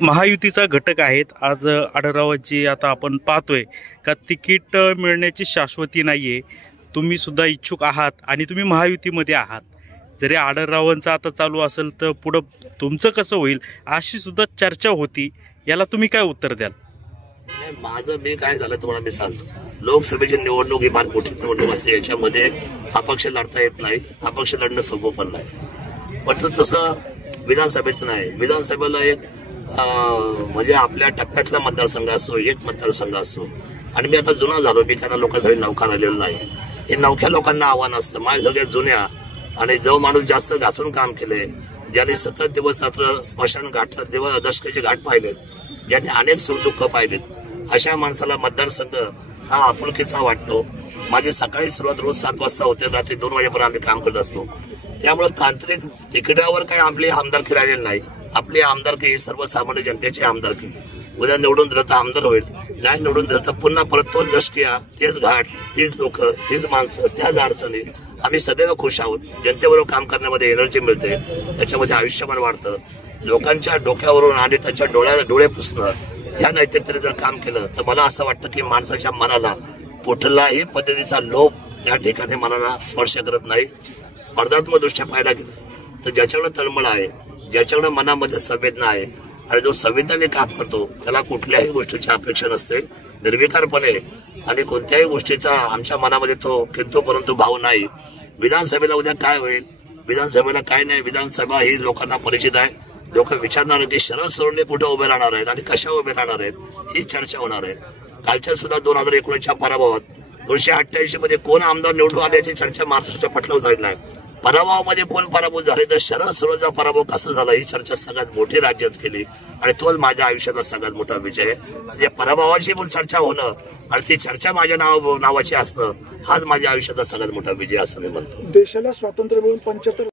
महायुतीचा घटक आहेत. आज आढळरावांची आता आपण पाहतोय का तिकीट मिळण्याची शाश्वती नाहीये. तुम्ही सुद्धा इच्छुक आहात आणि तुम्ही महायुतीमध्ये आहात. जरी आढळरावांचं आता चालू असेल तर पुढं तुमचं कसं होईल अशी सुद्धा चर्चा होती. याला तुम्ही काय उत्तर द्याल? माझं मी काय झालं तुम्हाला मी सांगतो. लोकसभेची निवडणूक ही फार मोठी निवडणूक असते. याच्यामध्ये अपक्ष लढता येत नाही. अपक्ष लढणं सोपं पण नाही. पण तसं विधानसभेचं नाही. विधानसभेला एक म्हणजे आपल्या टप्प्यातला मतदारसंघ असतो, एक मतदारसंघ असतो. आणि मी आता जुना झालो. मी त्यांना लोकांसाठी नौका राहिलेलो नाही. हे नवख्या लोकांना आव्हान असतं. माझ्या सगळ्या जुन्या आणि जो माणूस जास्त घासून काम केले, ज्यांनी सतत दिवस रात्र स्मशान घाट दशकाचे घाट पाहिलेत, ज्यांनी अनेक सुख दुःख पाहिलेत, अशा माणसाला मतदारसंघ हा आपुलकीचा वाटतो. माझी सकाळी सुरुवात रोज 7 वाजता होते, रात्री 2 वाजेपर्यंत आम्ही काम करत असतो. त्यामुळे तांत्रिक तिकिटावर काही आपली आमदारकी राहिलेली नाही. आपली आमदारकी ही सर्वसामान्य जनतेची आमदारकी. उद्या निवडून दिलं तर आमदार होईल, नाही निवडून दिलं तर पुन्हा परत तोच दशकिया, तेच घाट, तीच लोक, तीच माणसं, त्याच अडचणी. आम्ही सदैव खुश आहोत. जनतेबरोबर काम करण्यामध्ये एनर्जी मिळते, त्याच्यामध्ये आयुष्यमान वाढतं. लोकांच्या डोक्यावरून आणि त्यांच्या डोळे पुसणं ह्या नैतिकतेने जर काम केलं तर मला असं वाटतं की माणसाच्या मनाला कुठलाही पद्धतीचा लोभ त्या ठिकाणी मनाला स्पर्श करत नाही. स्पर्धात्मक दृष्ट्या पाहायला गेलं तर ज्याच्याकडे तळमळ आहे, ज्याच्याकडे मनामध्ये संवेदना आहे आणि जो संवेदनाने काम करतो त्याला कुठल्याही गोष्टीची अपेक्षा नसते. निर्विकारपणे आणि कोणत्याही गोष्टीचा आमच्या मनामध्ये तो किंतु परंतु भाव नाही. विधानसभेला उद्या काय होईल, विधानसभेला काय नाही, विधानसभा ही लोकांना परिचित आहे. लोक विचारणार आहेत की शरद सोडणे कुठे उभे राहणार आहेत आणि कशा उभे राहणार आहेत, ही चर्चा होणार आहे. कालच्या सुद्धा 2019च्या पराभवात 288 मध्ये कोण आमदार निवडून आल्याची चर्चा महाराष्ट्राच्या पटलावर झाली नाही. पराभवामध्ये कोण पराभूत झाले तर शरद सोडण्याचा पराभव कसा झाला ही चर्चा सगळ्यात मोठी राज्यात केली आणि तोच माझ्या आयुष्यातला सगळ्यात मोठा विजय आहे. म्हणजे पराभवाची पण चर्चा होणं आणि ती चर्चा माझ्या नावाची असणं हाच माझ्या आयुष्यातला सगळ्यात मोठा विजय असं मी म्हणतो. देशाला स्वातंत्र्य मिळून 75